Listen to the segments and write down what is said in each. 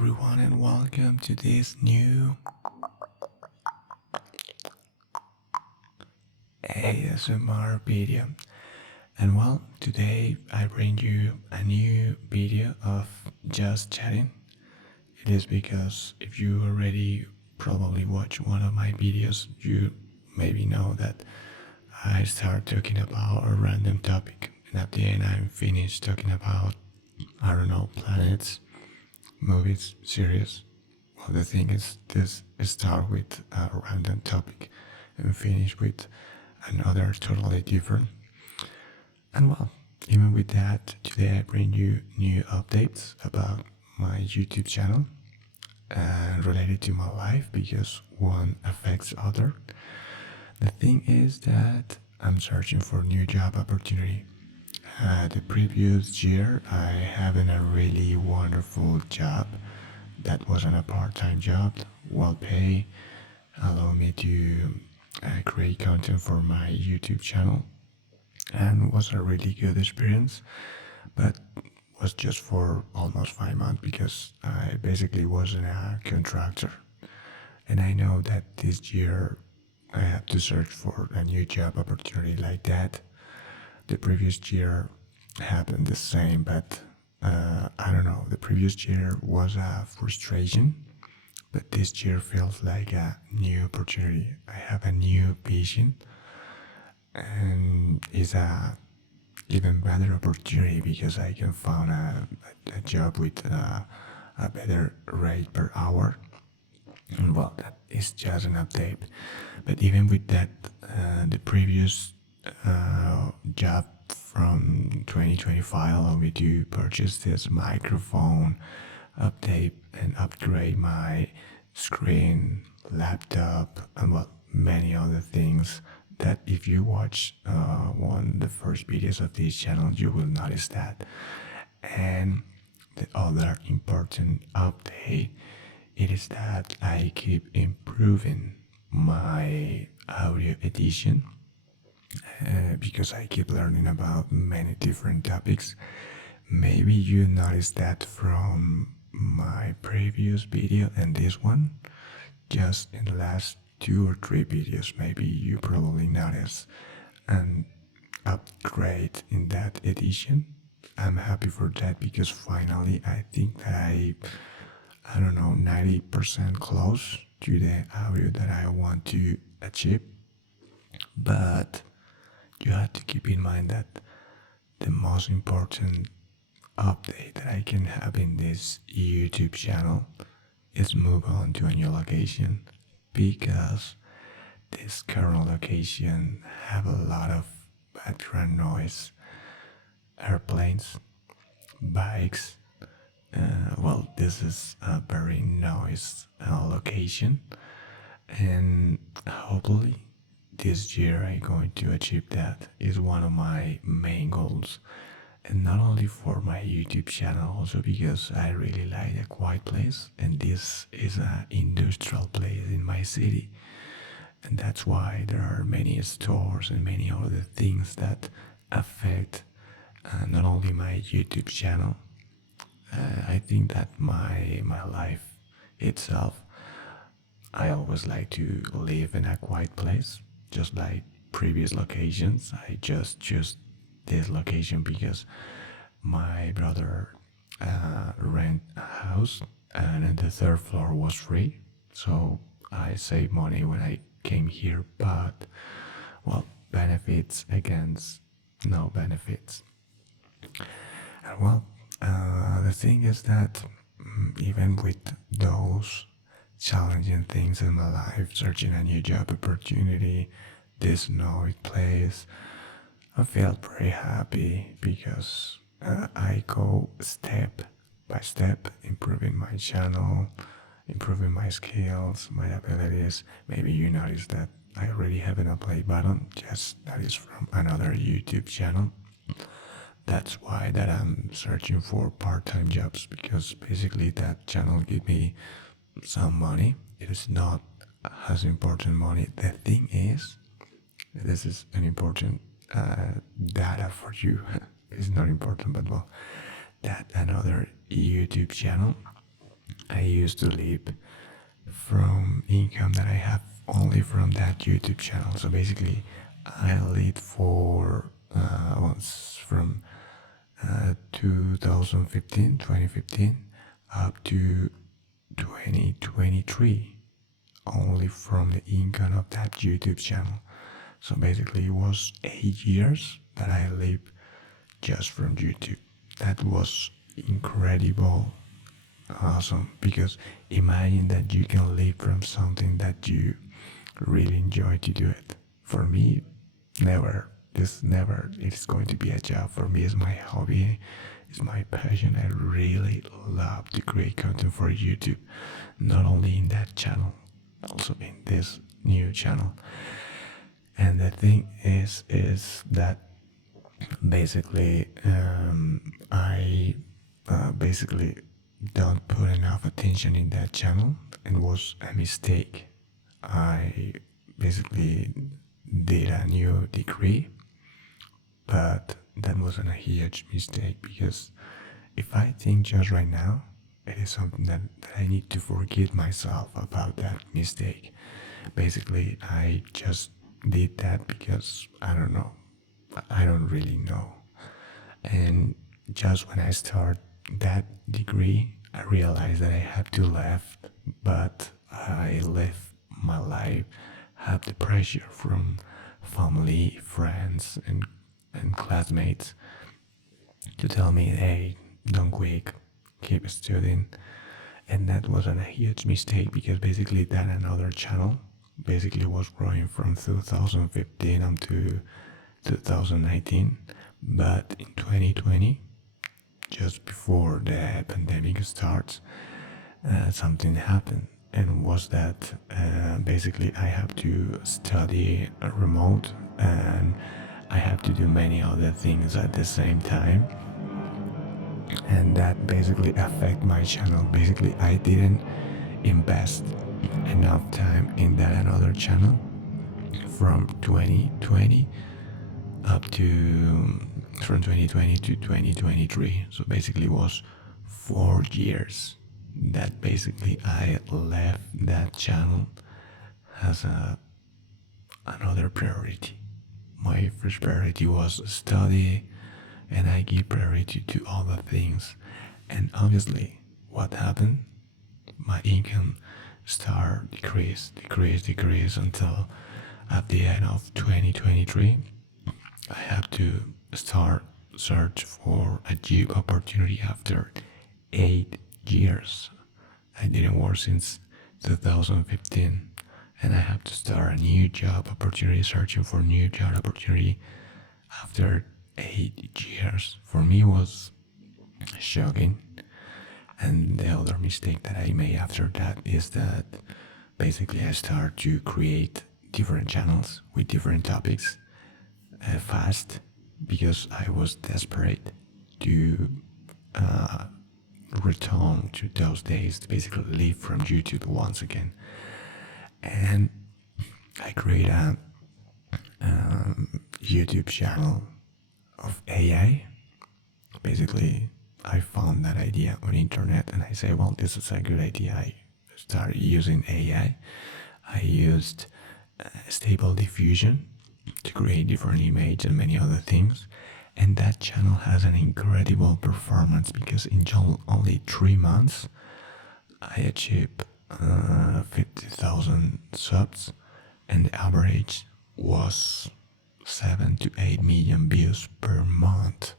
everyone, and welcome to this new ASMR video. And well, today I bring you a new video of just chatting. It is because if you already probably watch one of my videos, you maybe know that I start talking about a random topic, and at the end I'm finished talking about, I don't know, planets, movies, series. Well, the thing is, this start with a random topic and finish with another totally different. And well, even with that, today I bring you new updates about my YouTube channel and related to my life because one affects other. The thing is that I'm searching for new job opportunity. The previous year, I having a really wonderful job that wasn't a part-time job, well paid, allow me to create content for my YouTube channel, and was a really good experience. But was just for almost 5 months because I basically wasn't a contractor, and I know that this year I have to search for a new job opportunity like that. The previous year happened the same, but I don't know. The previous year was a frustration, but this year feels like a new opportunity. I have a new vision, and it's a even better opportunity because I can find a job with a better rate per hour. And well, that is just an update. But even with that, the previous job from 2025 allowed me to purchase this microphone, update and upgrade my screen, laptop, and well, many other things that if you watch one of the first videos of this channel, you will notice that. And the other important update it is that I keep improving my audio edition because I keep learning about many different topics. Maybe you noticed that from my previous video and this one, just in the last 2 or 3 videos, maybe you probably noticed an upgrade in that edition. I'm happy for that because finally I think that I don't know, 90% close to the audio that I want to achieve. But you have to keep in mind that the most important update that I can have in this YouTube channel is move on to a new location because this current location have a lot of background noise, airplanes, bikes. Well, this is a very noise location, and hopefully this year I'm going to achieve that. Is one of my main goals, and not only for my YouTube channel, also because I really like a quiet place, and this is an industrial place in my city, and that's why there are many stores and many other things that affect not only my YouTube channel. I think that my life itself, I always like to live in a quiet place, just like previous locations. I just choose this location because my brother rent a house and the third floor was free, so I saved money when I came here. But well, benefits against no benefits. And well, the thing is that even with those challenging things in my life, searching a new job opportunity, this noise place, I felt very happy because I go step by step, improving my channel, improving my skills, my abilities. Maybe you notice that I already have an play button, just that is from another YouTube channel. That's why that I'm searching for part-time jobs because basically that channel give me some money. It is not as important money. The thing is, this is an important data for you. It's not important, but well, that another YouTube channel I used to live from income that I have only from that YouTube channel. So basically, I lived for once from 2015 up to 2023 only from the income of that YouTube channel. So basically, it was 8 years that I lived just from YouTube. That was incredible, awesome, because imagine that you can live from something that you really enjoy to do it. For me, never. This never is going to be a job. For me, it's my hobby, it's my passion. I really love to create content for YouTube, not only in that channel, also in this new channel. And the thing is that basically I basically don't put enough attention in that channel, and was a mistake. I basically did a new degree, but that wasn't a huge mistake, because if I think just right now, it is something that I need to forgive myself about that mistake. Basically, I just did that because I don't know. I don't really know. And just when I start that degree, I realized that I had to leave, but I live my life, have the pressure from family, friends, and classmates to tell me, hey, don't quit, keep studying. And that wasn't a huge mistake, because basically that another channel basically was growing from 2015 up to 2019. But in 2020, just before the pandemic starts, something happened, and was that basically I have to study remote, and I have to do many other things at the same time, and that basically affect my channel. Basically, I didn't invest enough time in that another channel from 2020 up to from 2020 to 2023. So basically, it was 4 years that basically I left that channel as another priority. My first priority was study, and I give priority to other things. And obviously, what happened? My income start decrease until at the end of 2023, I have to start search for a job opportunity after 8 years. I didn't work since 2015, and I have to start a new job opportunity, searching for new job opportunity after 8 years. For me, it was shocking. And the other mistake that I made after that is that basically I start to create different channels with different topics fast, because I was desperate to return to those days, to basically live from YouTube once again. And I create a YouTube channel of AI. Basically, I found that idea on internet, and I say, well, this is a good idea. I started using AI. I used stable diffusion to create different images and many other things. And that channel has an incredible performance, because in only 3 months, I achieved 50,000 subs, and the average was 7 to 8 million views per month.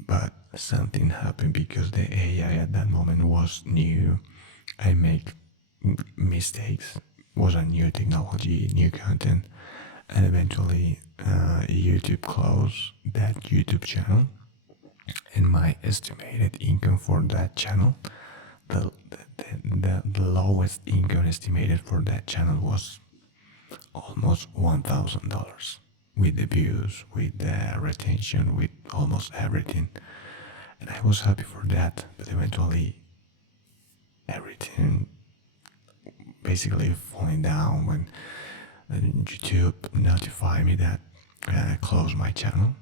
But something happened, because the AI at that moment was new. I make mistakes, was a new technology, new content, and eventually YouTube closed that YouTube channel. And my estimated income for that channel, the lowest income estimated for that channel was almost $1,000, with the views, with the retention, with almost everything. And I was happy for that, but eventually everything basically falling down when YouTube notified me that I closed my channel.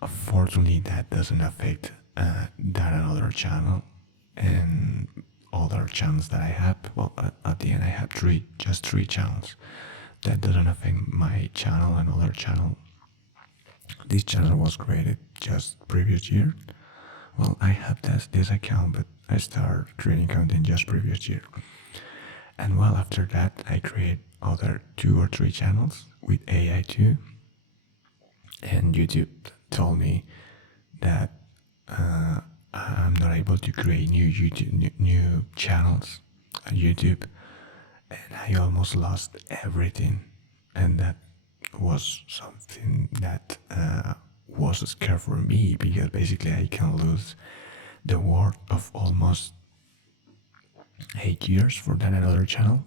Unfortunately, that doesn't affect that another channel. and other channels that I have. Well, at the end, I have just three channels. That doesn't affect my channel and other channel. This channel was created just previous year. Well, I have this account, but I started creating content just previous year. And well, after that, I create other 2 or 3 channels with AI too. And YouTube told me that I'm not able to create new channels on YouTube, and I almost lost everything. And that was something that was scary for me, because basically I can lose the work of almost 8 years for that another channel.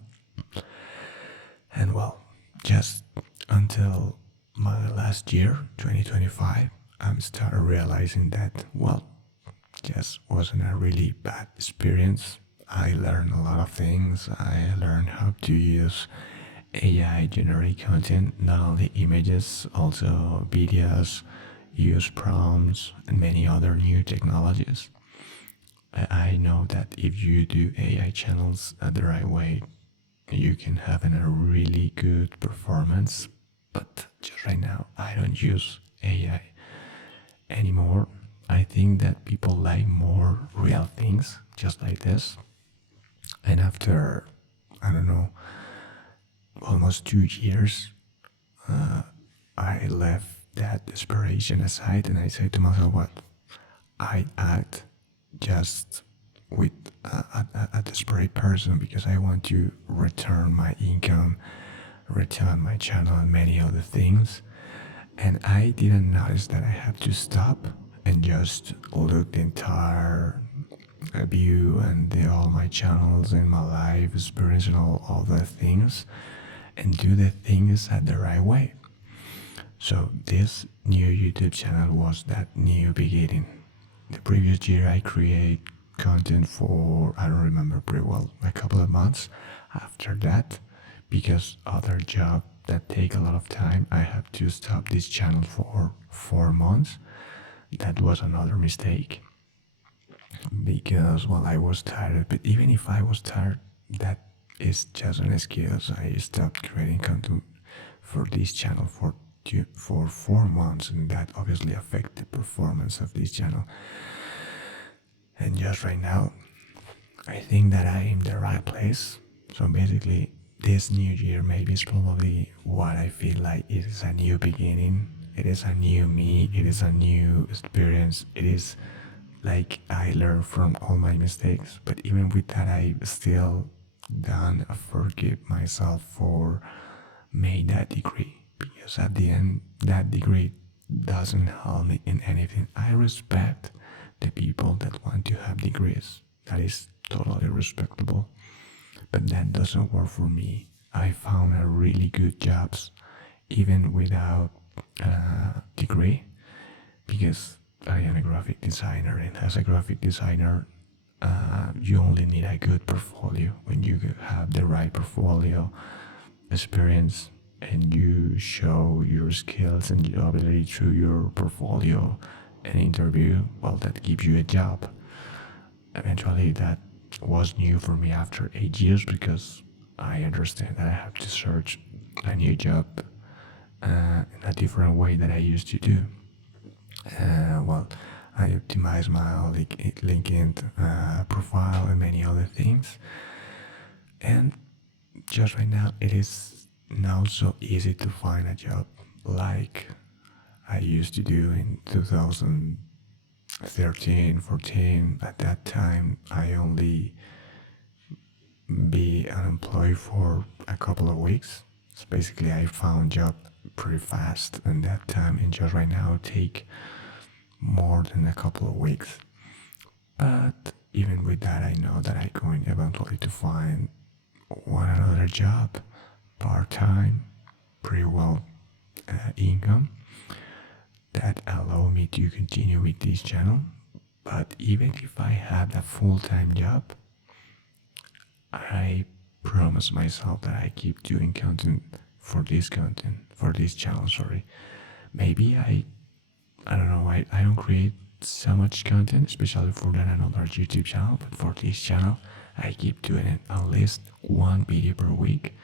And well, just until my last year, 2025, I'm started realizing that, well, just wasn't a really bad experience. I learned a lot of things. I learned how to use AI generate content, not only images, also videos, use prompts, and many other new technologies. I know that if you do AI channels the right way, you can have a really good performance. But just right now, I don't use AI anymore. I think that people like more real things, just like this. And after, I don't know, almost 2 years, I left that desperation aside, and I said to myself, what? I act just with a desperate person, because I want to return my income, return my channel, and many other things. And I didn't notice that I had to stop and just look the entire view and all my channels and my life experience and all the things, and do the things at the right way. So this new YouTube channel was that new beginning. The previous year I create content for, I don't remember pretty well, a couple of months. After that, because other job that take a lot of time, I have to stop this channel for 4 months. That was another mistake, because, well, I was tired. But even if I was tired, that is just an excuse. I stopped creating content for this channel for 4 months, and that obviously affect the performance of this channel. And just right now, I think that I am in the right place. So basically, this new year maybe is probably what I feel like it is a new beginning. It is a new me. It is a new experience. It is like I learned from all my mistakes. But even with that, I still don't forgive myself for made that degree, because at the end, that degree doesn't help me in anything. I respect the people that want to have degrees. That is totally respectable. But that doesn't work for me. I found a really good jobs even without a degree, because I am a graphic designer, and as a graphic designer, you only need a good portfolio. When you have the right portfolio, experience, and you show your skills and your ability through your portfolio and interview, well, that gives you a job. Eventually, that was new for me after 8 years, because I understand that I have to search a new job in a different way that I used to do. Well, I optimize my LinkedIn profile and many other things. And just right now, it is not so easy to find a job like I used to do in 2013, 14. At that time, I only be unemployed for a couple of weeks. So basically, I found job pretty fast in that time, and just right now take more than a couple of weeks. But even with that, I know that I'm going eventually to find one another job, part-time, pretty well income, that allow me to continue with this channel. But even if I had a full-time job, I promise myself that I keep doing content, for this channel, sorry. Maybe I don't know, I don't create so much content, especially for that another YouTube channel. But for this channel, I keep doing it at least one video per week.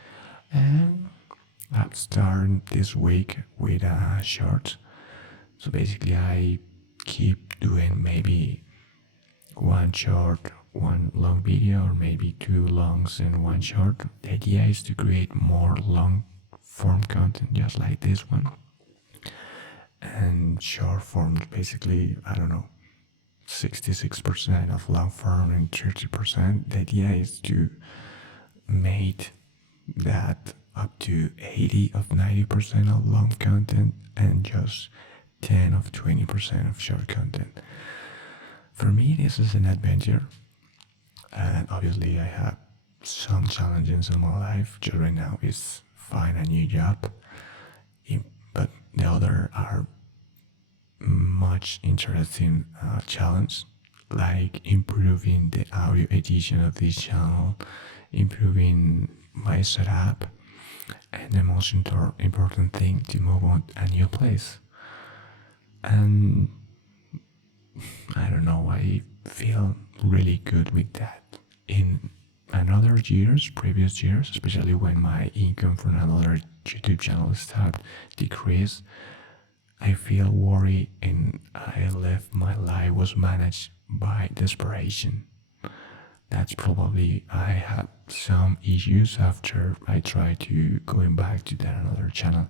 And I'm starting this week with a short. So basically, I keep doing maybe one short, one long video, or maybe two longs and one short. The idea is to create more long form content just like this one, and short form basically, I don't know, 66% of long form and 30%. The idea is to make that up to 80 of 90% of long content and just 10 of 20% of short content. For me, this is an adventure, and obviously I have some challenges in my life. Just right now is find a new job, but the other are much interesting challenge, like improving the audio edition of this channel, improving my setup, and the most important thing, to move on a new place. And I don't know, I feel really good with that. In another years, previous years, especially when my income from another YouTube channel started decrease, I feel worried, and I left my life was managed by desperation. That's probably I had some issues after I tried to going back to that another channel.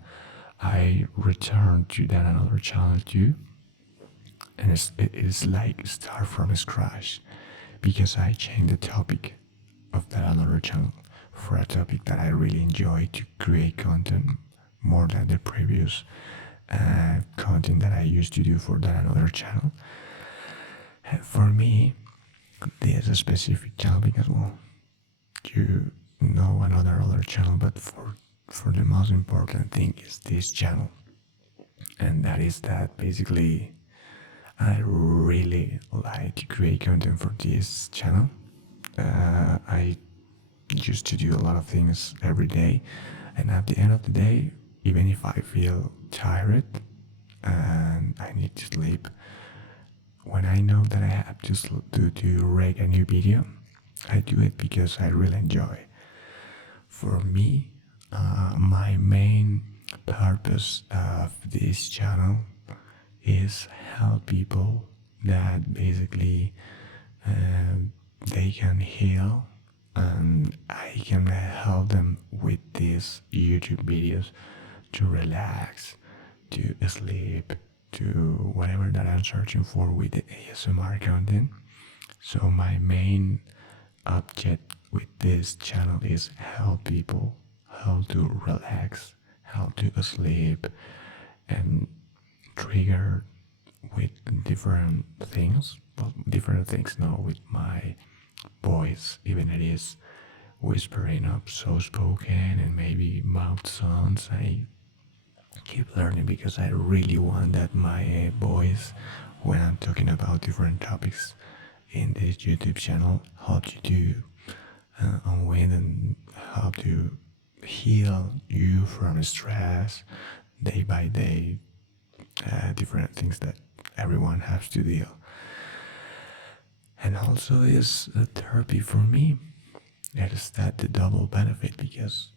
I returned to that another channel too, and it's like start from scratch, because I changed the topic of that another channel for a topic that I really enjoy to create content more than the previous content that I used to do for that another channel. And for me, there's a specific channel because, well, you know another other channel, but for the most important thing is this channel, and that is that basically I really like to create content for this channel. I used to do a lot of things every day, and at the end of the day, even if I feel tired and I need to sleep, when I know that I have to rake a new video, I do it because I really enjoy. For me, my main purpose of this channel is help people that basically they can heal, and I can help them with these YouTube videos to relax, to sleep, to whatever that I'm searching for with the ASMR content. So my main object with this channel is help people how to relax, how to sleep, and trigger with different things. Well, different things now with my voice, even it is whispering up so spoken and maybe mouth sounds. I keep learning because I really want that my voice, when I'm talking about different topics in this YouTube channel, help you to unwind and how to heal you from stress day by day, different things that everyone has to deal. And also is a therapy for me. It is that the double benefit because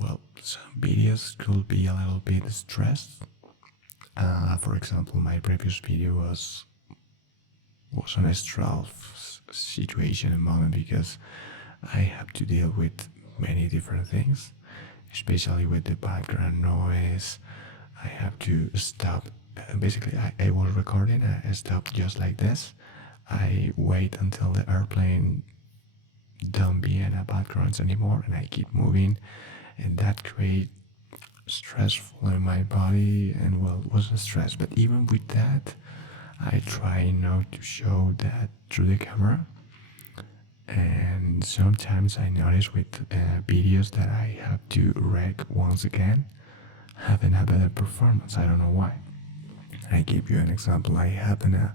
well, some videos could be a little bit stressed. For example, my previous video was on a stress situation and moment because I have to deal with many different things, especially with the background noise. I have to stop. Basically, I was recording. I stopped just like this. I wait until the airplane don't be in the backgrounds anymore, and I keep moving, and that create stressful in my body, and well, it wasn't stress, but even with that, I try not to show that through the camera. And sometimes I notice with videos that I have to rec once again, having a better performance. I don't know why. I give you an example. I have a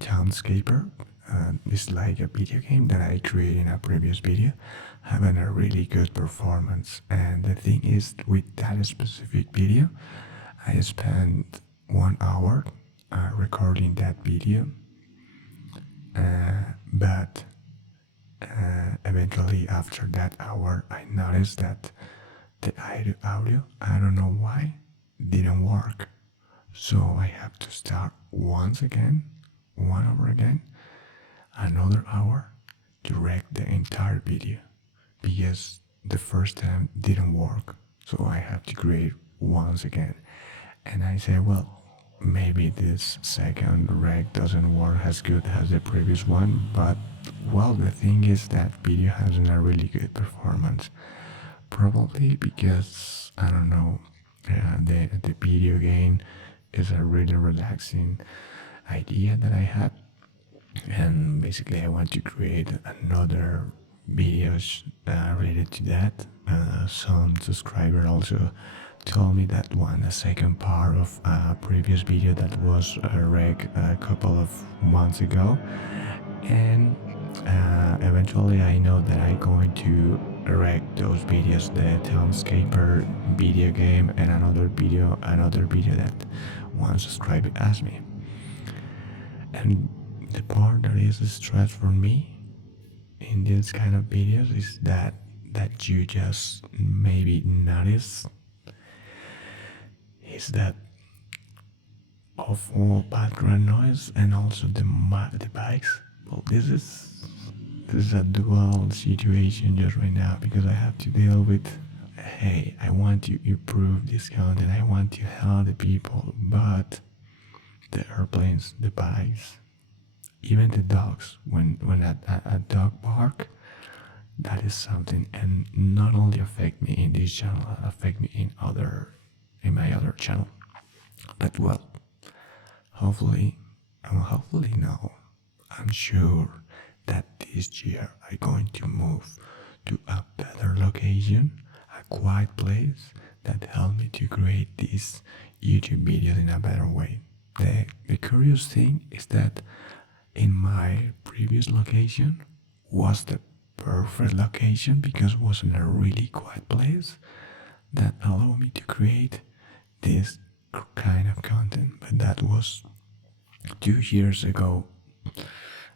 Townscaper. It's like a video game that I created in a previous video, having a really good performance. And the thing is, with that specific video, I spent 1 hour recording that video, but eventually after that hour I noticed that the audio, I don't know why, didn't work. So I have to start once again, 1 hour again, another hour to rec the entire video because the first time didn't work. So I have to create once again. And I say, well, maybe this second rec doesn't work as good as the previous one, but well, the thing is that video hasn't a really good performance. Probably because I don't know, the video game is a really relaxing idea that I had, and basically I want to create another videos related to that. Some subscriber also told me that one a second part of a previous video that was rec a couple of months ago, and eventually I know that I'm going to rec those videos, the Townscaper video game, and another video that one subscriber asked me. And the part that is a stress for me in this kind of videos is that you just maybe notice is that awful background noise and also the bikes. Well, this is a dual situation just right now because I have to deal with, hey, I want to improve this content, I want to help the people, but the airplanes, the bikes, even the dogs, when a dog bark, that is something, and not only affect me in this channel, affect me in my other channel. But well, hopefully no, I'm sure that this year I'm going to move to a better location, a quiet place that help me to create these YouTube videos in a better way. The curious thing is that in my previous location was the perfect location because it was in a really quiet place that allowed me to create this kind of content. But that was 2 years ago,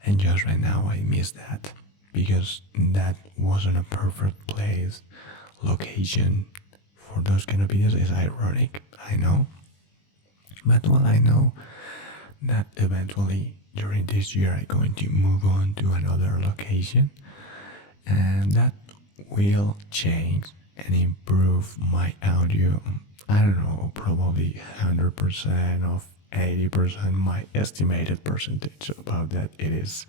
and just right now I miss that because that wasn't a perfect place, location for those kind of videos. Is ironic, I know, but well, I know that eventually during this year I'm going to move on to another location, and that will change and improve my audio. I don't know, probably 100% of 80%. My estimated percentage about that it is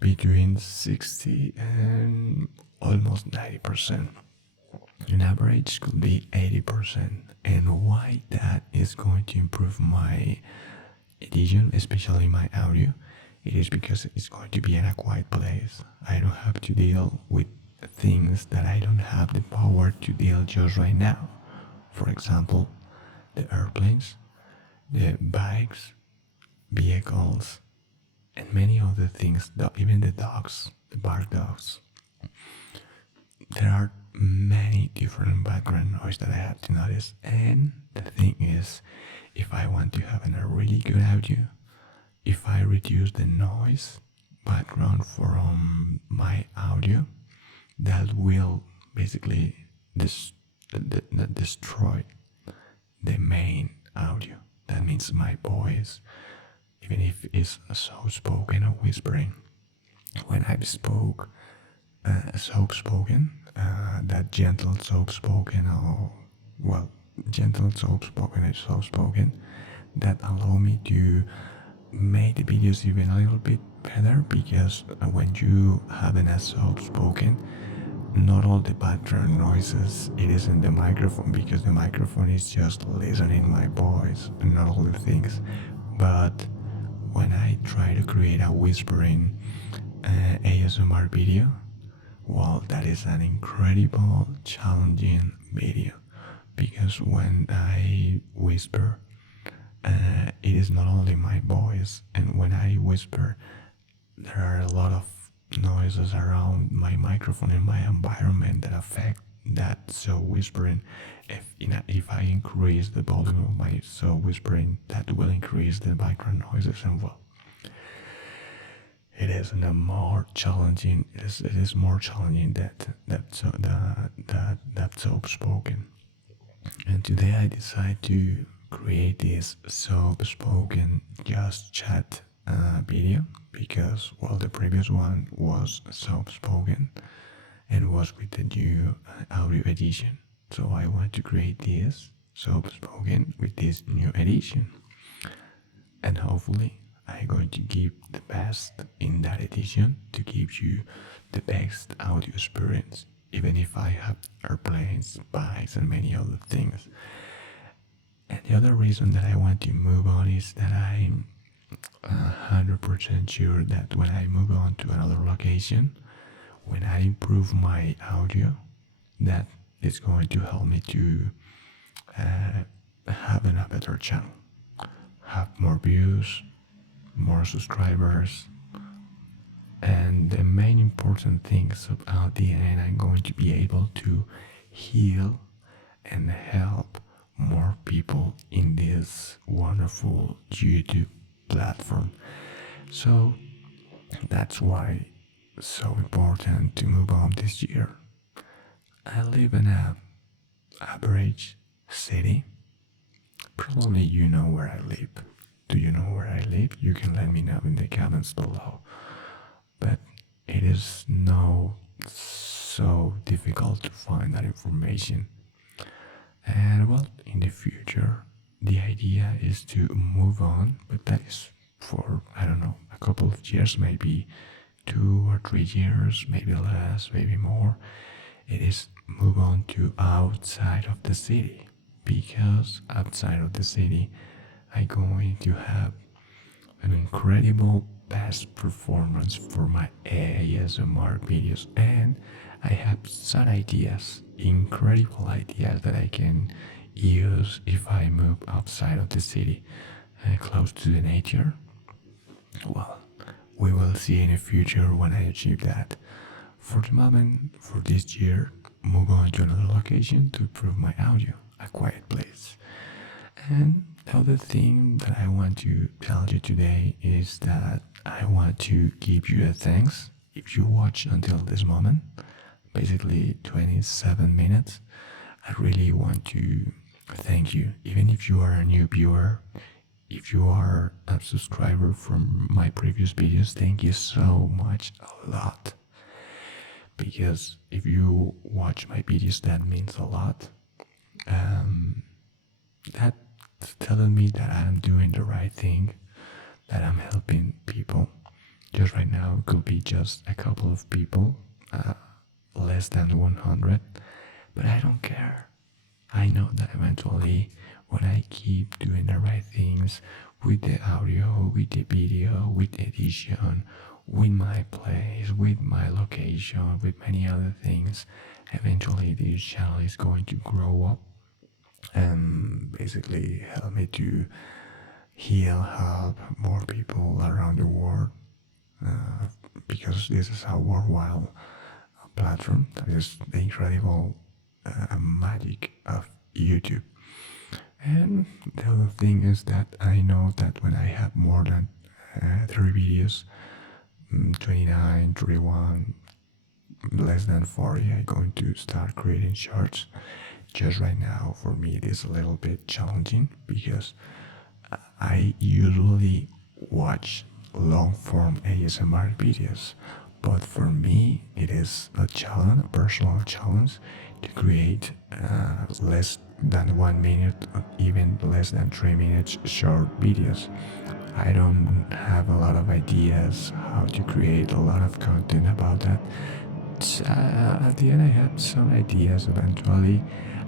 between 60 and almost 90%. An average could be 80%. And why that is going to improve my edition, especially my audio, it is because it's going to be in a quiet place. I don't have to deal with things that I don't have the power to deal just right now. For example, the airplanes, the bikes, vehicles, and many other things, even the dogs, the bark dogs. There are many different background noise that I have to notice, and the thing is, if I want to have a really good audio, if I reduce the noise background from my audio, that will basically destroy the main audio. That means my voice, even if it's soft spoken or whispering. When I spoke soft spoken, that gentle soft spoken, or well, gentle soft spoken and soft spoken, that allow me to make the videos even a little bit better because when you have a soft spoken, not all the background noises it is in the microphone because the microphone is just listening my voice and not all the things. But when I try to create a whispering ASMR video, well, that is an incredible challenging video because when I whisper, it is not only my voice, and when I whisper there are a lot of noises around my microphone in my environment that affect that so whispering. If I increase the volume of my so whispering, that will increase the background noises, and well, it is more challenging. It is more challenging that soft spoken. And today I decided to create this soft spoken just chat video because well, the previous one was soft spoken and was with the new audio edition. So I want to create this soft spoken with this new edition, and hopefully I'm going to give the best in that edition to give you the best audio experience, even if I have airplanes, bikes, and many other things. And the other reason that I want to move on is that I'm 100% sure that when I move on to another location, when I improve my audio, that is going to help me to have a better channel, have more views, more subscribers, and the main important things about the end, I'm going to be able to heal and help more people in this wonderful YouTube platform. So that's why it's so important to move on this year. I live in a average city. Probably you know where I live. Do you know where I live? You can let me know in the comments below. But it is not so difficult to find that information. And well, in the future, the idea is to move on, but that is for, I don't know, a couple of years, maybe 2 or 3 years, maybe less, maybe more. It is move on to outside of the city, because outside of the city, I'm going to have an incredible best performance for my ASMR videos, and I have some ideas, incredible ideas that I can use if I move outside of the city, close to the nature. Well, we will see in the future when I achieve that. For the moment, for this year, move on to another location to improve my audio, a quiet place. And the other thing that I want to tell you today is that I want to give you a thanks if you watch until this moment, basically 27 minutes. I really want to thank you, even if you are a new viewer, if you are a subscriber from my previous videos, thank you so much, a lot. Because if you watch my videos, that means a lot. That's telling me that I'm doing the right thing, that I'm helping people. Just right now, it could be just a couple of people, less than 100, but I don't care. I know that eventually, when I keep doing the right things with the audio, with the video, with the edition, with my place, with my location, with many other things, eventually this channel is going to grow up and basically help me to help more people around the world, because this is a worldwide platform. That is the incredible magic of YouTube. And the other thing is that I know that when I have more than 30 videos, 29, 31, less than 40, I'm going to start creating shorts. Just right now, for me, it is a little bit challenging because I usually watch long form ASMR videos, but for me, it is a challenge, a personal challenge, to create less than 1 minute, or even less than 3 minutes short videos. I don't have a lot of ideas how to create a lot of content about that. At the end, I have some ideas eventually.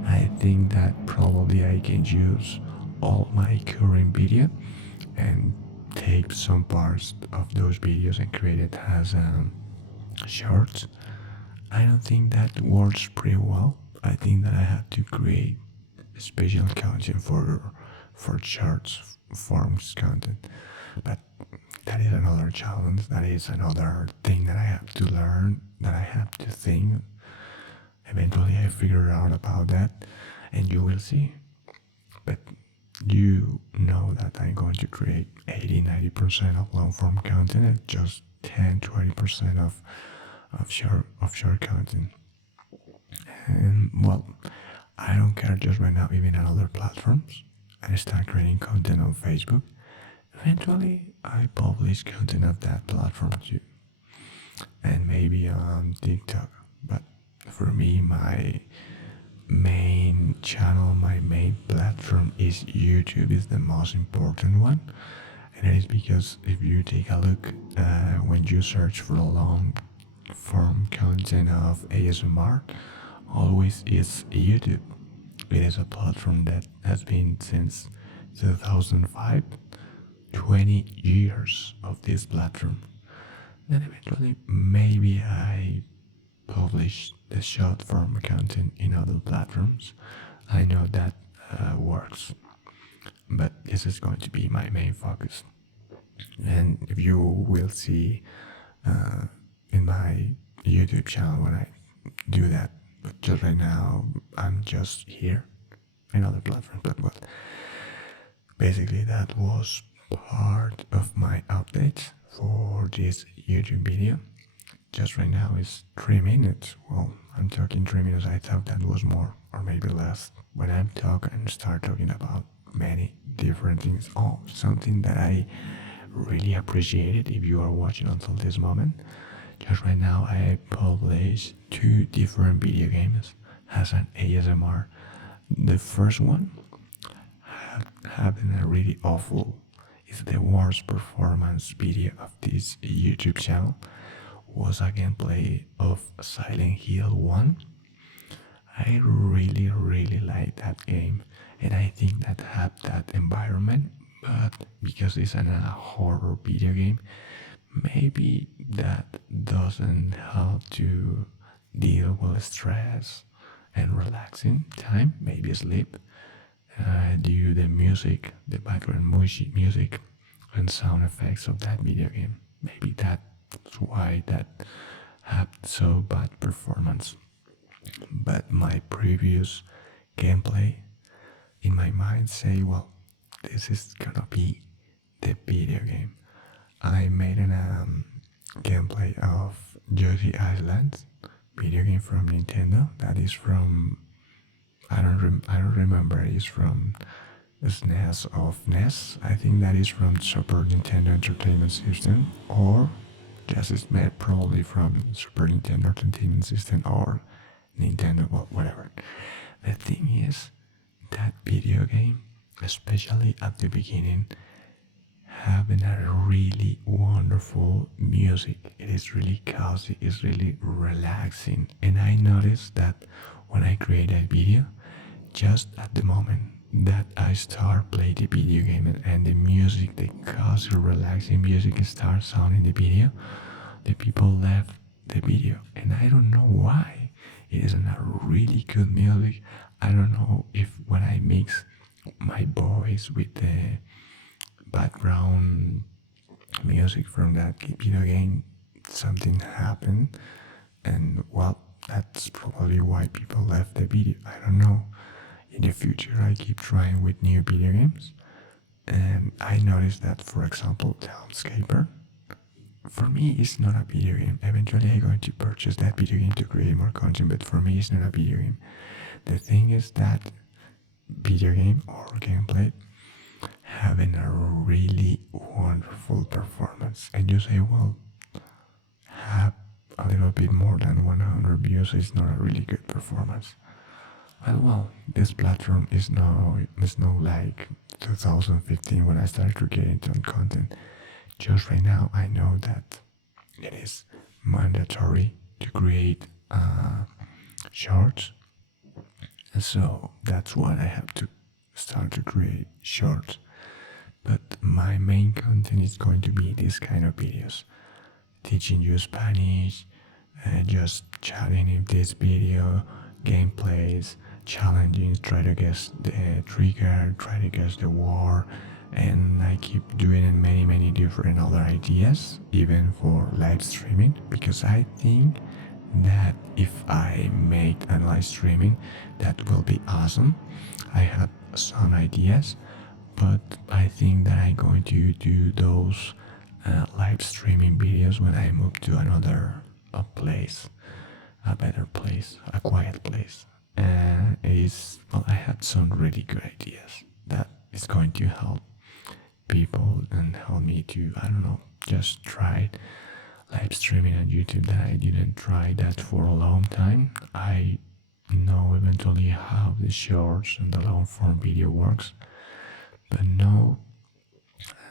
I think that probably I can use all my current video and take some parts of those videos and create it as shorts. I don't think that works pretty well. I think that I have to create special content for shorts forms content, but that is another challenge. That is another thing that I have to learn, that I have to think. Eventually I figured out about that, and you will see. But you know that I'm going to create 80-90% of long form content and just 10-20% of short content. And well, I don't care just right now, even on other platforms. I start creating content on Facebook. Eventually, I publish content of that platform too, and maybe on TikTok. But for me, my main channel, my main platform is YouTube. Is the most important one, and it is because if you take a look, when you search for a long form content of ASMR, always is YouTube. It is a platform that has been since 2005, 20 years of this platform. Then eventually, maybe I publish the short form content in other platforms. I know that works, but this is going to be my main focus. And if you will see in my YouTube channel when I do that, but just right now I'm just here in other platforms. But well, basically that was part of my update for this YouTube video. Just right now is 3 minutes. Well, I'm talking 3 minutes. I thought that was more or maybe less. When I'm talking and start talking about many different things. Oh, something that I really appreciated if you are watching until this moment. Just right now I published 2 different video games as an ASMR. The first one having a really awful, is the worst performance video of this YouTube channel, was a gameplay of Silent Hill 1. I really, really like that game, and I think that had that environment, but because it's a horror video game, maybe that doesn't help to deal with stress and relaxing time, maybe sleep, due to the music, the background music and sound effects of that video game. Maybe that's why that had so bad performance. But my previous gameplay in my mind say, well, this is gonna be the video game. I made an gameplay of Yoshi Island video game from Nintendo. That is from I don't remember. It's from SNES of NES. I think that is from Super Nintendo Entertainment System, or just it's made probably from Super Nintendo Entertainment System or Nintendo, well, whatever. The thing is, that video game, especially at the beginning, having a really wonderful music. It is really cozy, it's really relaxing. And I noticed that when I create a video, just at the moment that I start playing the video game and the music, the cozy, relaxing music starts sounding in the video, the people left the video. And I don't know why. It isn't a really good music. I don't know if when I mix my voice with the background music from that video game, something happened, and well, that's probably why people left the video. I don't know. In the future, I keep trying with new video games, and I noticed that, for example, Townscaper, for me, it's not a video game. Eventually, I'm going to purchase that video game to create more content, but for me, it's not a video game. The thing is that video game or gameplay having a really wonderful performance, and you say, well, have a little bit more than 100 views is not a really good performance. Well, this platform is no like 2015 when I started to get into content. Just right now, I know that it is mandatory to create shorts, and so that's what I have to start to create shorts. But my main content is going to be this kind of videos, teaching you Spanish, just chatting in this video, gameplays, challenging, try to guess the trigger, try to guess the word, and I keep doing many different other ideas, even for live streaming, because I think that if I make a live streaming, that will be awesome. I have some ideas, but I think that I'm going to do those live streaming videos when I move to another place, a better place, a quiet place. And is well, I had some really good ideas that is going to help people and help me to, I don't know, just try live streaming on YouTube that I didn't try that for a long time. I know eventually how the shorts and the long form video works, but no,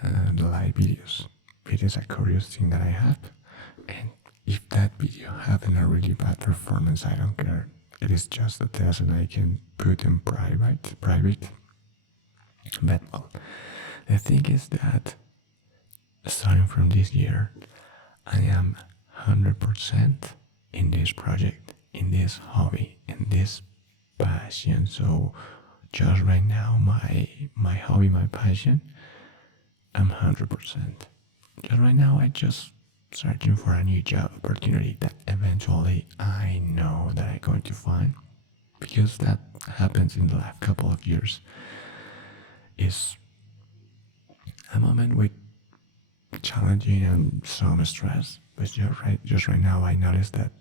the live videos. It is a curious thing that I have, and if that video having a really bad performance, I don't care. It is just a test, and I can put in private. But well, the thing is that starting from this year, I am 100% in this project, in this hobby, in this passion. So just right now, my hobby, my passion, I'm 100%. Just right now, I just searching for a new job opportunity that eventually I know that I'm going to find, because that happens in the last couple of years. Is a moment with challenging and some stress, but just right now, I noticed that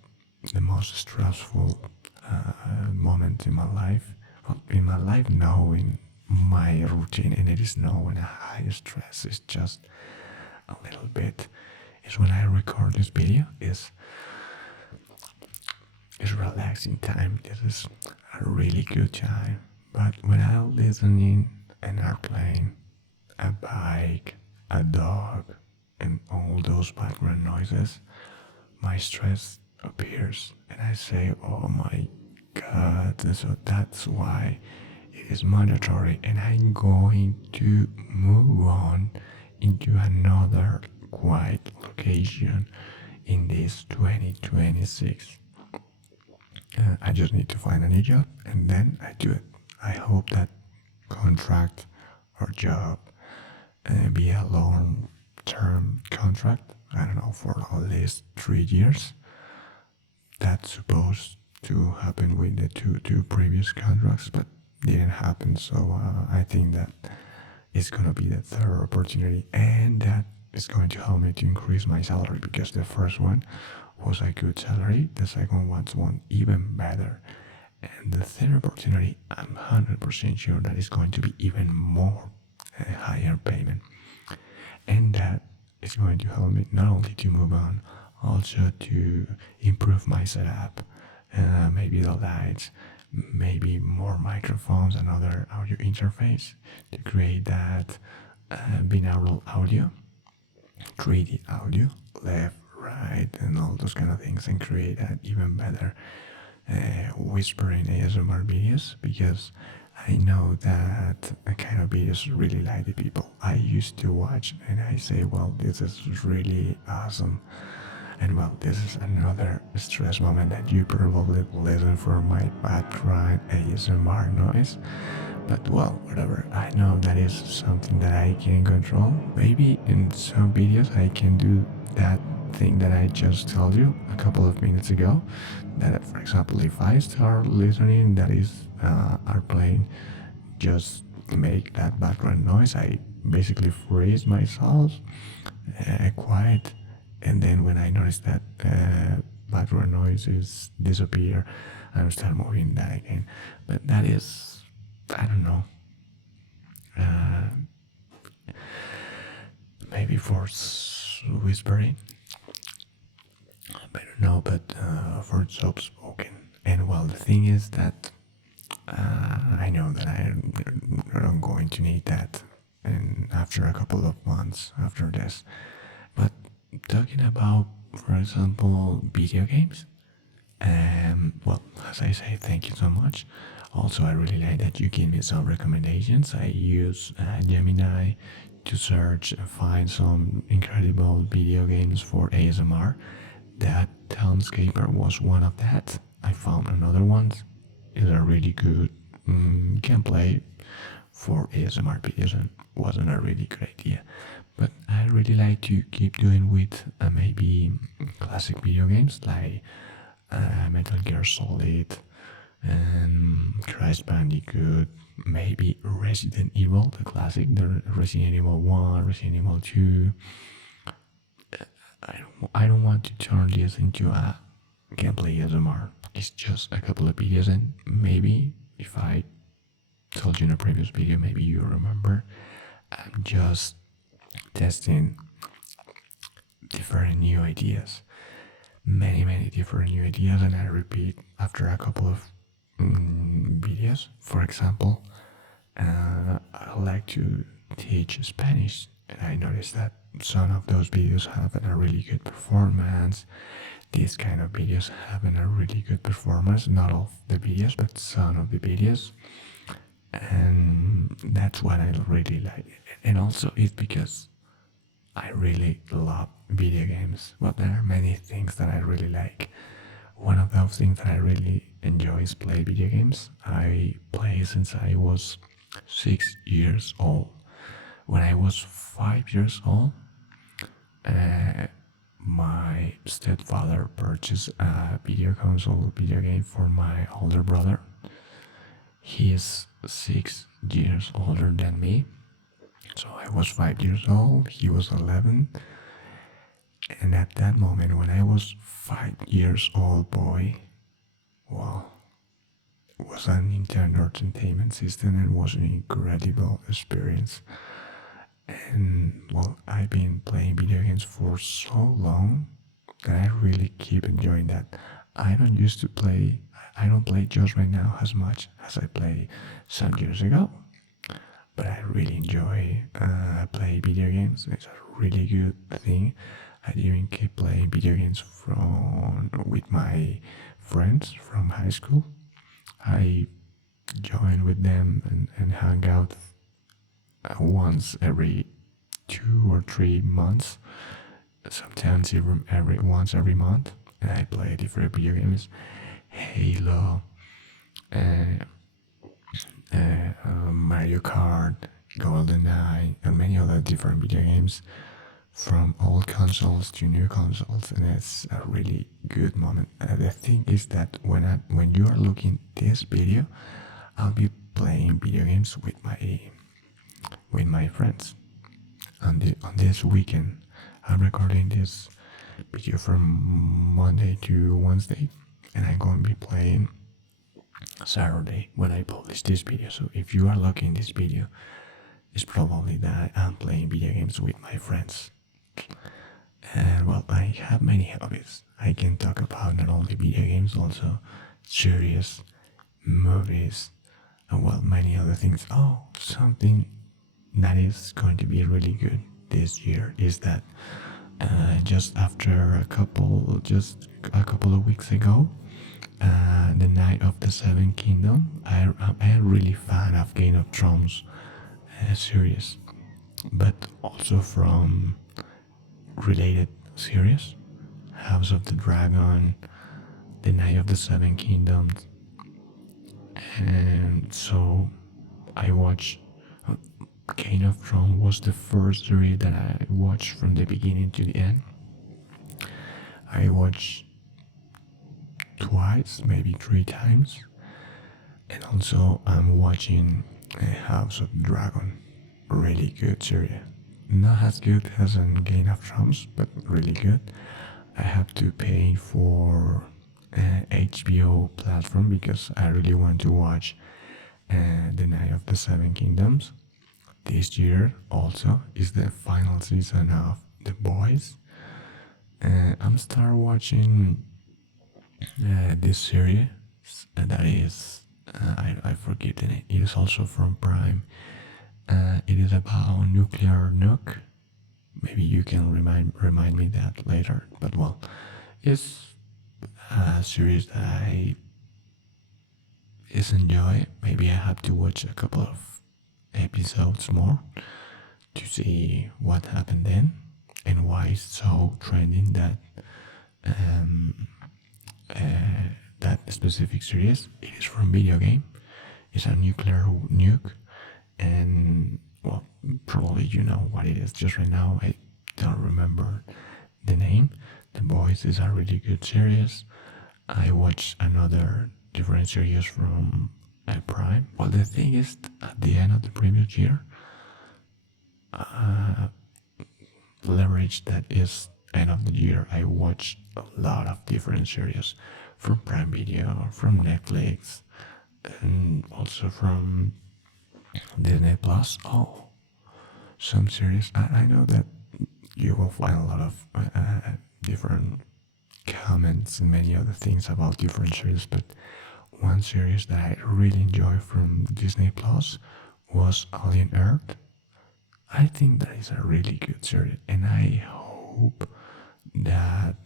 the most stressful moment in my life, well, in my life now, in my routine, and it is now when a high stress is just a little bit, is when I record this video. Is relaxing time. This is a really good time. But when I'm listening an airplane, a bike, a dog, and all those background noises, my stress appears, and I say, "Oh my God!" So that's why it is mandatory, and I'm going to move on into another quiet location in this 2026. I just need to find a new job, and then I do it. I hope that contract or job be a long-term contract. I don't know, for at least 3 years. That's supposed to happen with the two previous contracts, but didn't happen. So I think that it's gonna be the third opportunity, and that is going to help me to increase my salary, because the first one was a good salary, the second one's one even better, and the third opportunity, I'm 100% sure that is going to be even more higher payment, and that is going to help me not only to move on, also to improve my setup, maybe the lights, maybe more microphones and other audio interface to create that binaural audio, 3D audio, left, right, and all those kind of things, and create that even better whispering ASMR videos, because I know that kind of videos really like the people I used to watch, and I say, well, this is really awesome. And well, this is another stress moment that you probably listen for my background ASMR noise. But well, whatever, I know that is something that I can control. Maybe in some videos I can do that thing that I just told you a couple of minutes ago. That, for example, if I start listening, that is are playing, just make that background noise. I basically freeze myself, quiet, and then when I notice that background noises disappear, I start moving that again. But that is, I don't know, maybe for whispering, I don't know, but for soft spoken. And well, the thing is that I know that I'm going to need that, and after a couple of months after this. But talking about, for example, video games, well, as I say, thank you so much. Also, I really like that you give me some recommendations. I use Gemini to search and find some incredible video games for ASMR. That Townscaper was one of that. I found another one. It's a really good gameplay for ASMR videos, and wasn't a really good idea. But I really like to keep doing with maybe classic video games like Metal Gear Solid, and Crash Bandicoot, maybe Resident Evil, the classic, the Resident Evil 1, Resident Evil 2. I don't want to turn this into a gameplay ASMR. It's just a couple of videos, and maybe if I told you in a previous video, maybe you remember, I'm just testing different new ideas, many different new ideas, and I repeat after a couple of videos. For example, I like to teach Spanish, and I noticed that some of those videos have a really good performance. These kind of videos have a really good performance, not all the videos, but some of the videos, and that's what I really like. And also it's because I really love video games. Well, there are many things that I really like. One of those things that I really enjoy is play video games. I play since I was 6 years old. When I was 5 years old, my stepfather purchased a video game for my older brother. He is 6 years older than me. So I was 5 years old, he was 11. And at that moment, when I was 5 years old boy, well, it was a Nintendo Entertainment System and was an incredible experience. And well, I've been playing video games for so long that I really keep enjoying that. I don't play just right now as much as I played some years ago, but I really enjoy playing video games. It's a really good thing. I even keep playing video games with my friends from high school. I join with them and hang out once every 2 or 3 months, sometimes even once every month, and I play different video games, Halo, Mario Kart, GoldenEye, and many other different video games from old consoles to new consoles, and it's a really good moment. The thing is that when you are looking this video, I'll be playing video games with my friends. On this weekend, I'm recording this video from Monday to Wednesday, and I'm going to be playing Saturday when I publish this video. So if you are looking this video, it's probably that I'm playing video games with my friends. And well, I have many hobbies. I can talk about not only video games, also series, movies, and well, many other things. Oh, something that is going to be really good this year is that just a couple of weeks ago, the Night of the Seven Kingdom. I'm a really fan of Game of Thrones series, but also from related series, House of the Dragon, the Night of the Seven Kingdoms, and so I watched. Game of Thrones was the first series that I watched from the beginning to the end. I watched twice, maybe 3 times, and also I'm watching House of the Dragon, really good series. Not as good as in Game of Thrones, but really good. I have to pay for HBO platform because I really want to watch the Night of the Seven Kingdoms. This year also is the final season of The Boys. I'm start watching this series that is I forget the name. It is also from Prime. It is about nuclear nuke. Maybe you can remind me that later. But well, it's a series that I enjoy. Maybe I have to watch a couple of episodes more to see what happened then and why it's so trending that that specific series. It is from video game. It's a nuclear nuke, and well, probably you know what it is. Just right now, I don't remember the name. The Boys is a really good series. I watched another different series from Prime. Well, the thing is, at the end of the previous year, leverage that is end of the year, I watched a lot of different series from Prime Video, from Netflix, and also from Disney Plus. Oh, some series. I know that you will find a lot of different comments and many other things about different series, but one series that I really enjoy from Disney Plus was Alien Earth. I think that is a really good series, and I hope that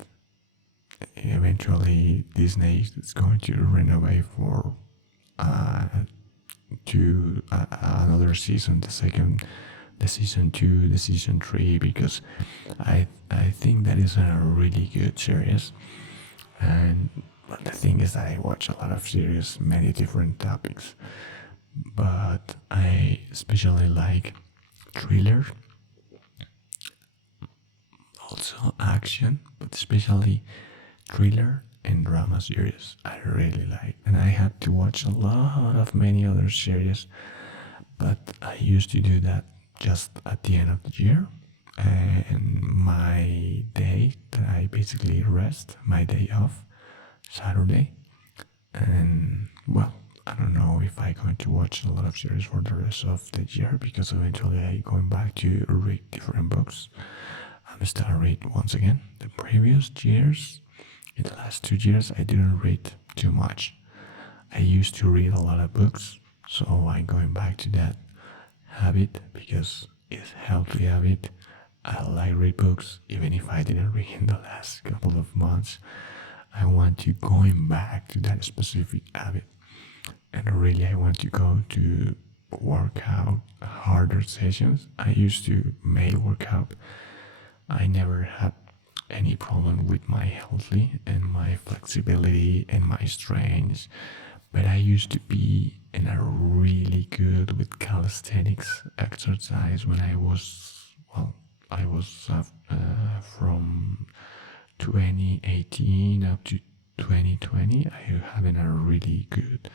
eventually Disney is going to renovate for uh, to another season, the season 2, the season 3, because I think that is a really good series. And but the thing is that I watch a lot of series, many different topics, but I especially like thriller, also action, but especially thriller and drama series. I really like, and I had to watch a lot of many other series, but I used to do that just at the end of the year. And my day that I basically rest, my day off, Saturday, and well, I don't know if I'm going to watch a lot of series for the rest of the year because eventually I'm going back to read different books. I'm starting to read once again. The previous years, in the last 2 years, I didn't read too much. I used to read a lot of books, so I'm going back to that habit because it's healthy habit. I like read books, even if I didn't read in the last couple of months. I want to going back to that specific habit, and really I want to go to workout harder sessions. I used to make workout. I never had any problem with my healthy and my flexibility and my strength, but I used to be in a really good with calisthenics exercise when I was from 2018 up to 2020. I having a really good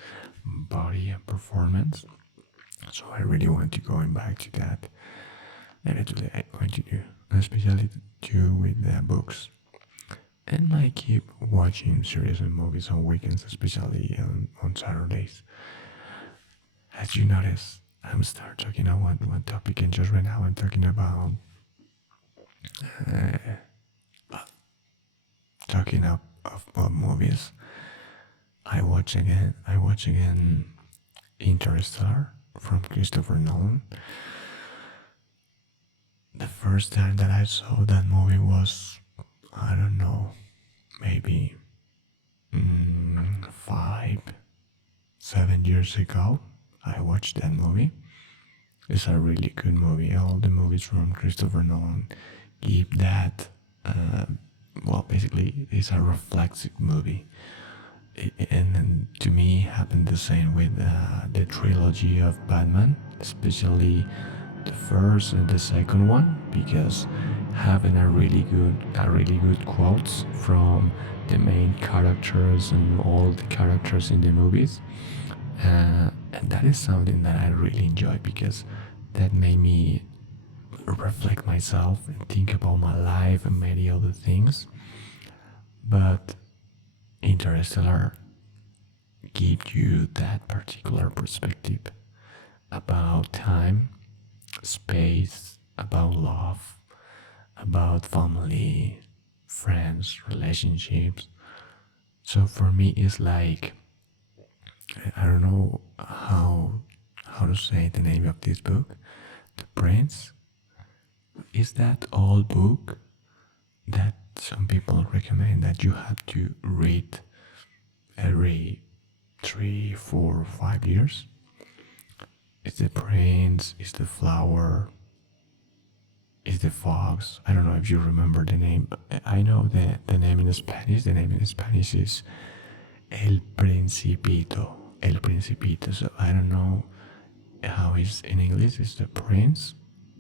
body and performance, so I really want to going back to that. Eventually I'm going to do, especially too with the books. And I keep watching series and movies on weekends, especially on Saturdays. As you notice, I'm start talking about one topic, and just right now I'm talking about talking of movies. I watch again Interstellar from Christopher Nolan. The first time that I saw that movie was, I don't know, maybe 5, 7 years ago. I watched that movie. It's a really good movie. All the movies from Christopher Nolan give that. Well, basically, it's a reflexive movie, and to me, happened the same with the trilogy of Batman, especially the first and the second one, because having a really good quotes from the main characters and all the characters in the movies, and that is something that I really enjoy because that made me reflect myself and think about my life and many other things. But Interstellar gives you that particular perspective about time, space, about love, about family, friends, relationships. So for me, it's like, I don't know how to say the name of this book. The Prince is that old book that some people recommend that you have to read every 3, 4, 5 years. It's the Prince, it's the Flower, it's the Fox. I don't know if you remember the name. I know the name in Spanish. The name in Spanish is El Principito. El Principito. So I don't know how it's in English. It's the Prince.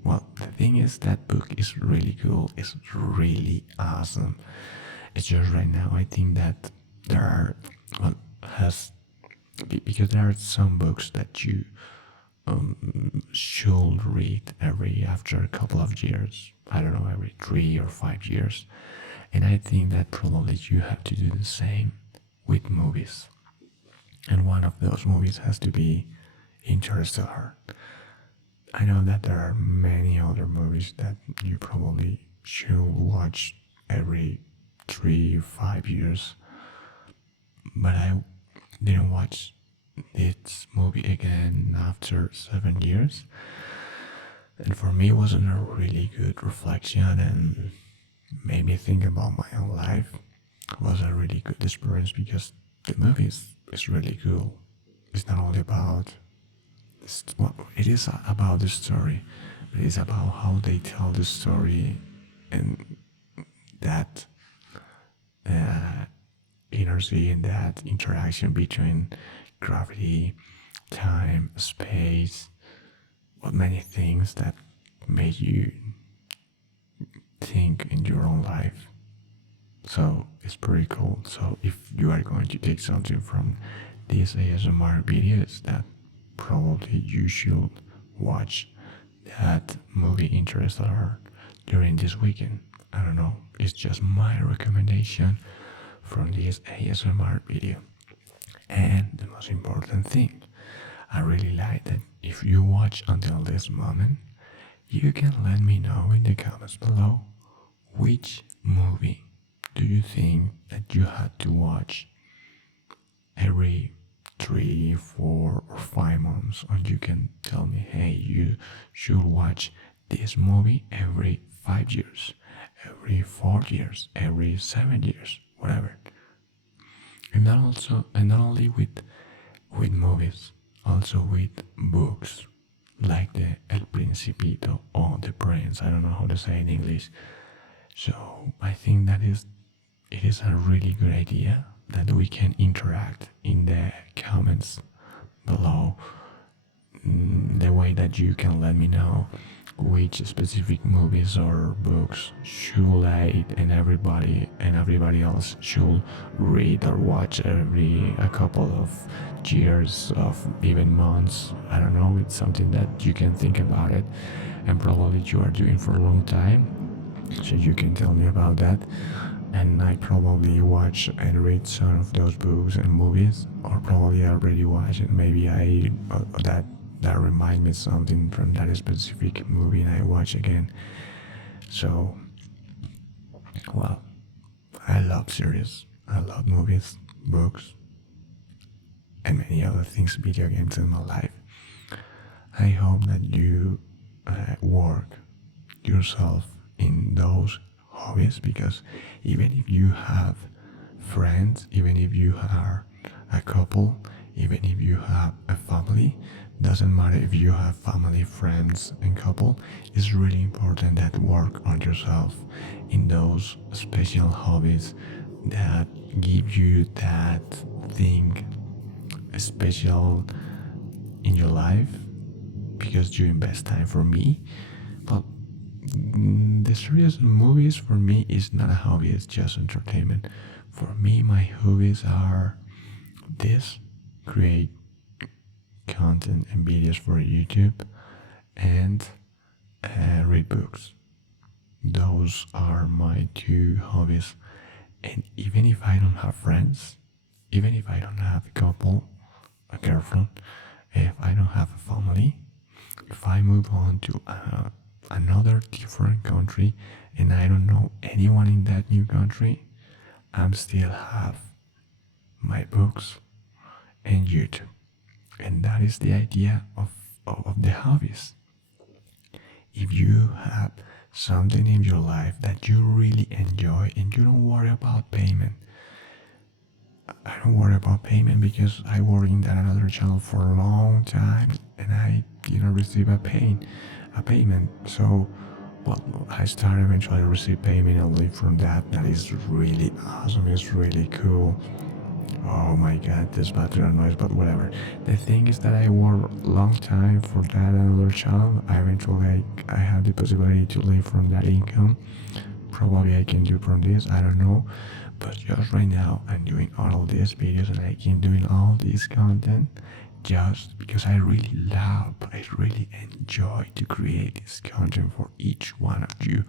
Well, the thing is that book is really cool. It's really awesome. It's just right now I think that there are well, has because there are some books that you should read every after a couple of years. I don't know, every 3 or 5 years. And I think that probably you have to do the same with movies. And one of those movies has to be Interstellar. I know that there are many other movies that you probably should watch every 3 5 years, but I didn't watch this movie again after 7 years. And for me, it wasn't a really good reflection and made me think about my own life. It was a really good experience because the movie is really cool. It's not only about well, it is about the story, but it's about how they tell the story and that energy and that interaction between gravity, time, space, what many things that made you think in your own life. So it's pretty cool. So if you are going to take something from this ASMR video, it's that probably you should watch that movie Interstellar during this weekend. I don't know. It's just my recommendation from this ASMR video. And the most important thing, I really like that if you watch until this moment, you can let me know in the comments below which movie do you think that you had to watch every 3 4 or 5 months, or you can tell me, hey, you should watch this movie every 5 years, every 4 years, every 7 years, whatever. And not only with movies, also with books like the El Principito or The Prince. I don't know how to say it in English. So I think it is a really good idea that we can interact in the comments below, the way that you can let me know which specific movies or books should I and everybody else should read or watch every a couple of years of even months. I don't know, it's something that you can think about it and probably you are doing for a long time, so you can tell me about that. And I probably watch and read some of those books and movies, or probably I already watched it. Maybe that remind me something from that specific movie and I watch again. So, well, I love series, I love movies, books, and many other things, video games in my life. I hope that you work yourself in those hobbies, because even if you have friends, even if you are a couple, even if you have a family, doesn't matter if you have family, friends, and couple, it's really important that work on yourself in those special hobbies that give you that thing special in your life because you invest time. For me, but the series movies for me is not a hobby, it's just entertainment. For me, my hobbies are this: create content and videos for YouTube and read books. Those are my two hobbies. And even if I don't have friends, even if I don't have a couple, a girlfriend, if I don't have a family, if I move on to another different country and I don't know anyone in that new country, I'm still have my books and YouTube. And that is the idea of the hobbies. If you have something in your life that you really enjoy and you don't worry about payment, I don't worry about payment because I worked in that another channel for a long time and I didn't receive a payment. So, well, I started eventually to receive payment and live from that. That is really awesome. It's really cool. Oh my god, this background noise, but whatever. The thing is that I worked a long time for that another channel. I eventually I have the possibility to live from that income. Probably I can do from this, I don't know. But just right now, I'm doing all these videos and I keep doing all this content just because I really enjoy to create this content for each one of you.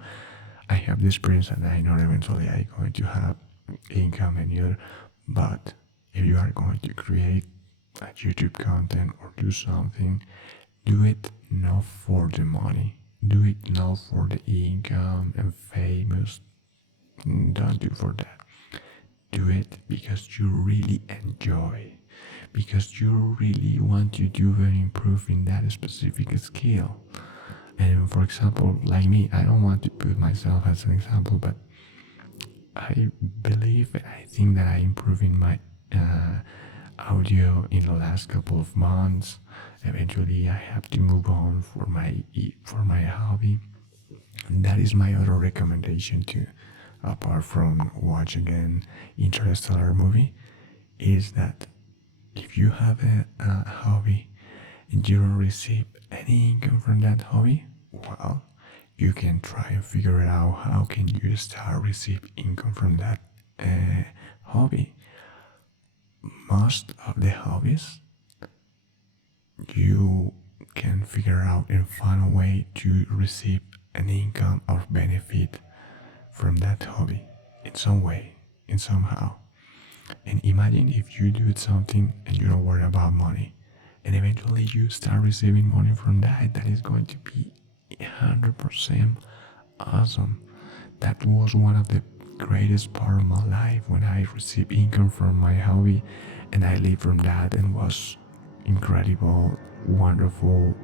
I have this experience and I know eventually I'm going to have income and other, but if you are going to create a YouTube content or do something, do it not for the money. Do it not for the income and famous. Don't do for that. Do it because you really enjoy, because you really want to do and improve in that specific skill. And for example, like me, I don't want to put myself as an example, but I believe and I think that I improve in my audio in the last couple of months. Eventually, I have to move on for my hobby. And that is my other recommendation too, apart from watching an Interstellar movie, is that if you have a hobby and you don't receive any income from that hobby, well, you can try and figure it out how can you start receive income from that hobby. Most of the hobbies you can figure out and find a way to receive an income or benefit from that hobby in some way, in somehow. And imagine if you do something and you don't worry about money, and eventually you start receiving money from that. That is going to be 100% awesome. That was one of the greatest part of my life when I received income from my hobby, and I lived from that, and was incredible, wonderful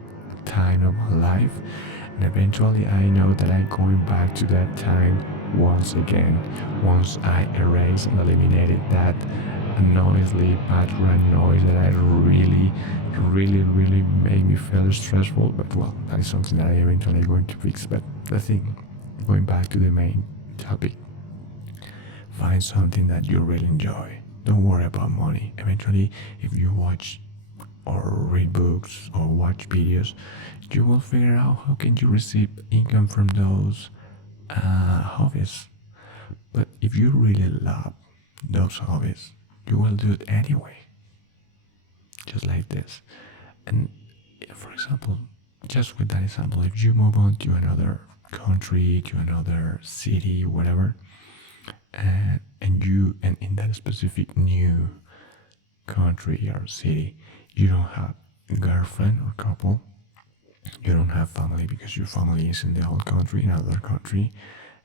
time of my life. And eventually I know that I'm going back to that time once again, once I erase and eliminated that noisy background noise that I really made me feel stressful. But well, that is something that I eventually going to fix. But the thing, going back to the main topic, find something that you really enjoy. Don't worry about money. Eventually, if you watch or read books or watch videos, you will figure out how can you receive income from those hobbies. But if you really love those hobbies, you will do it anyway, just like this. And for example, just with that example, if you move on to another country, to another city, whatever, and in that specific new country or city, you don't have a girlfriend or couple, you don't have family because your family is in the whole country, in another country,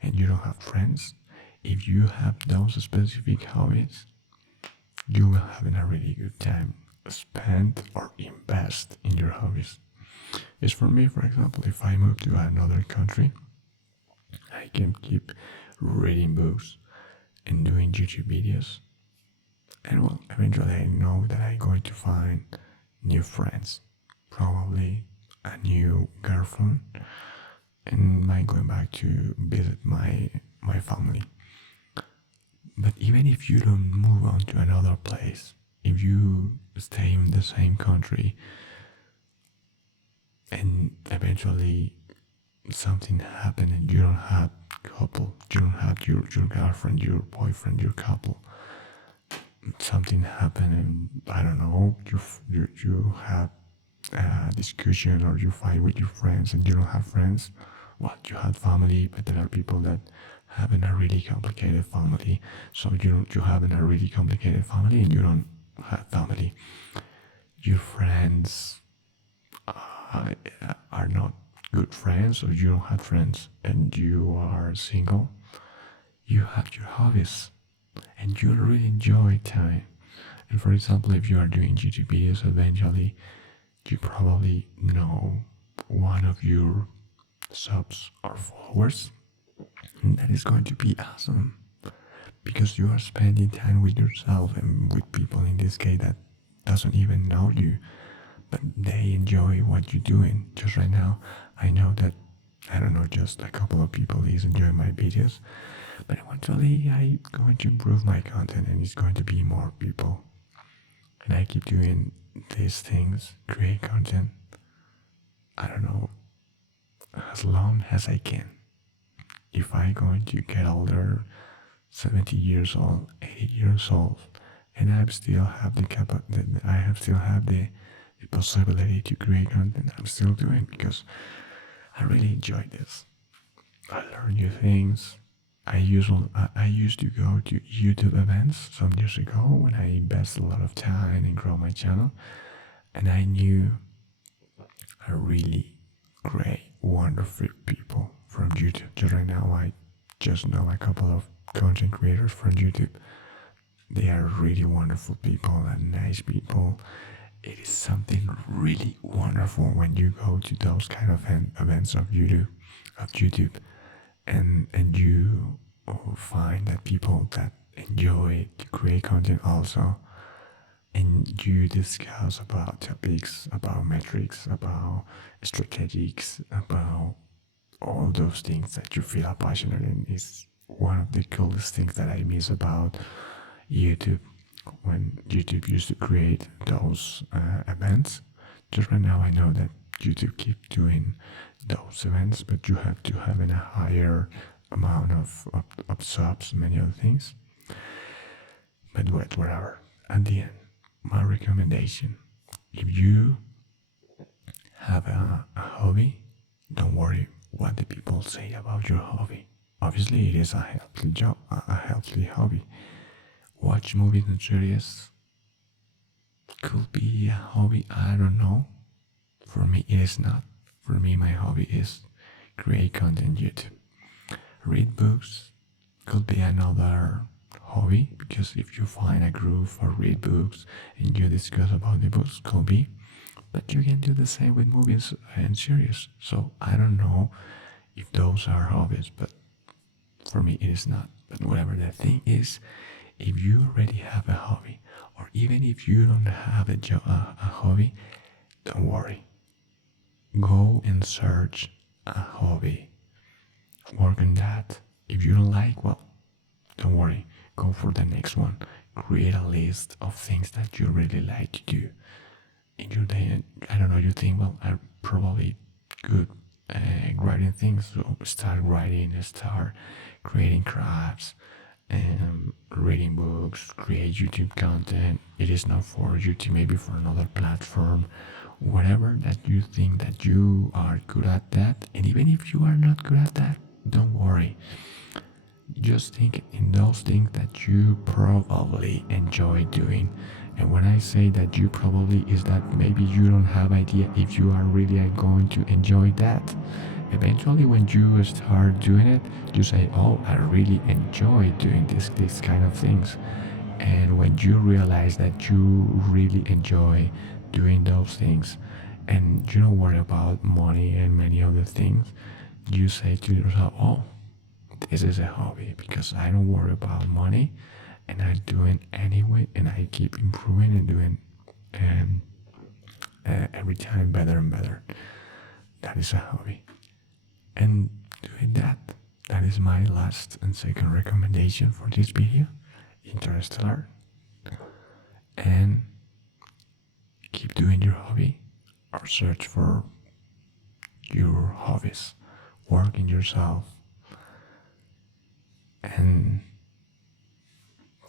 and you don't have friends. If you have those specific hobbies, you will have a really good time. Spend or invest in your hobbies. It's for me, for example, if I move to another country, I can keep reading books and doing YouTube videos. And well, eventually I know that I'm going to find new friends, probably a new girlfriend, and I'm going back to visit my family. But even if you don't move on to another place, if you stay in the same country and eventually something happened and you don't have couple, you don't have your girlfriend, your boyfriend, your couple, something happened and I don't know, you have a discussion or you fight with your friends and you don't have friends, well, you have family, but there are people that having a really complicated family, so you having a really complicated family and you don't have family. Your friends are not good friends, or you don't have friends, and you are single. You have your hobbies, and you really enjoy time. And for example, if you are doing YouTube videos, eventually you probably know one of your subs or followers, and that is going to be awesome because you are spending time with yourself and with people in this case that doesn't even know you, but they enjoy what you're doing. Just right now, I know that, I don't know, just a couple of people is enjoying my videos, but eventually I'm going to improve my content and it's going to be more people. And I keep doing these things, create content, I don't know, as long as I can. If I'm going to get older, 70 years old, 80 years old, and I still have the possibility to create content. I'm still doing because I really enjoy this. I learn new things. I used to go to YouTube events some years ago when I invested a lot of time and grow my channel, and I knew a really great, wonderful people from YouTube. Just right now, I just know a couple of content creators from YouTube. They are really wonderful people and nice people. It is something really wonderful when you go to those kind of events of YouTube, and you find that people that enjoy to create content also, and you discuss about topics, about metrics, about strategics, about all those things that you feel are passionate in. Is one of the coolest things that I miss about YouTube, when YouTube used to create those events. Just right now I know that YouTube keep doing those events, but you have to have a higher amount of subs, many other things. But whatever. At the end, my recommendation: if you have a hobby, don't worry what the people say about your hobby. Obviously, it is a healthy job, a healthy hobby. Watch movies and series could be a hobby. I don't know. For me, it is not. For me, my hobby is create content YouTube. Read books could be another hobby, because if you find a groove or read books and you discuss about the books, could be. But you can do the same with movies and series. So I don't know if those are hobbies, but for me it is not. But whatever the thing is, if you already have a hobby, or even if you don't have a hobby, don't worry. Go and search a hobby. Work on that. If you don't like, well, don't worry. Go for the next one. Create a list of things that you really like to do in your day. I don't know, you think, well, I'm probably good at writing things, so start writing, start creating crafts, and reading books, create YouTube content. It is not for YouTube, maybe for another platform. Whatever that you think that you are good at that, and even if you are not good at that, don't worry. Just think in those things that you probably enjoy doing. And when I say that you probably, is that maybe you don't have idea if you are really going to enjoy that. Eventually, when you start doing it, you say, oh, I really enjoy doing this kind of things. And when you realize that you really enjoy doing those things, and you don't worry about money and many other things, you say to yourself, oh, this is a hobby, because I don't worry about money, and I do it anyway, and I keep improving and doing every time better and better. That is a hobby. And doing that, that is my last and second recommendation for this video: Interstellar. And keep doing your hobby, or search for your hobbies. Work in yourself. And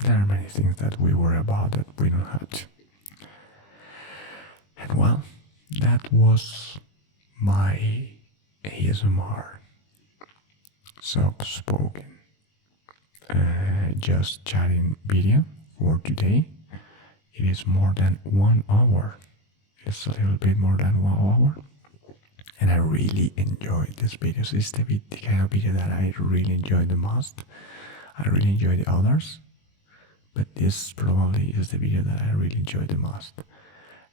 there are many things that we worry about that we don't have to. And well, that was my ASMR soft spoken just chatting video for today. It is more than 1 hour. It's a little bit more than 1 hour. And I really enjoy this video. It's the kind of video that I really enjoy the most. I really enjoy the others, but this probably is the video that I really enjoy the most.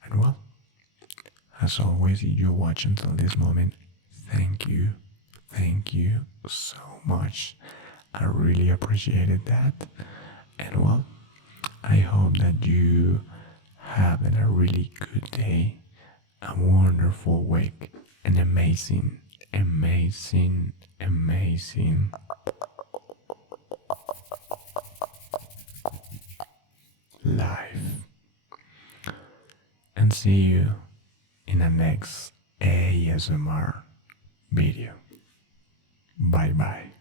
And well, as always, if you watch until this moment, thank you so much. I really appreciated that. And well, I hope that you have a really good day, a wonderful week, an amazing life. And see you in the next ASMR video. Bye bye.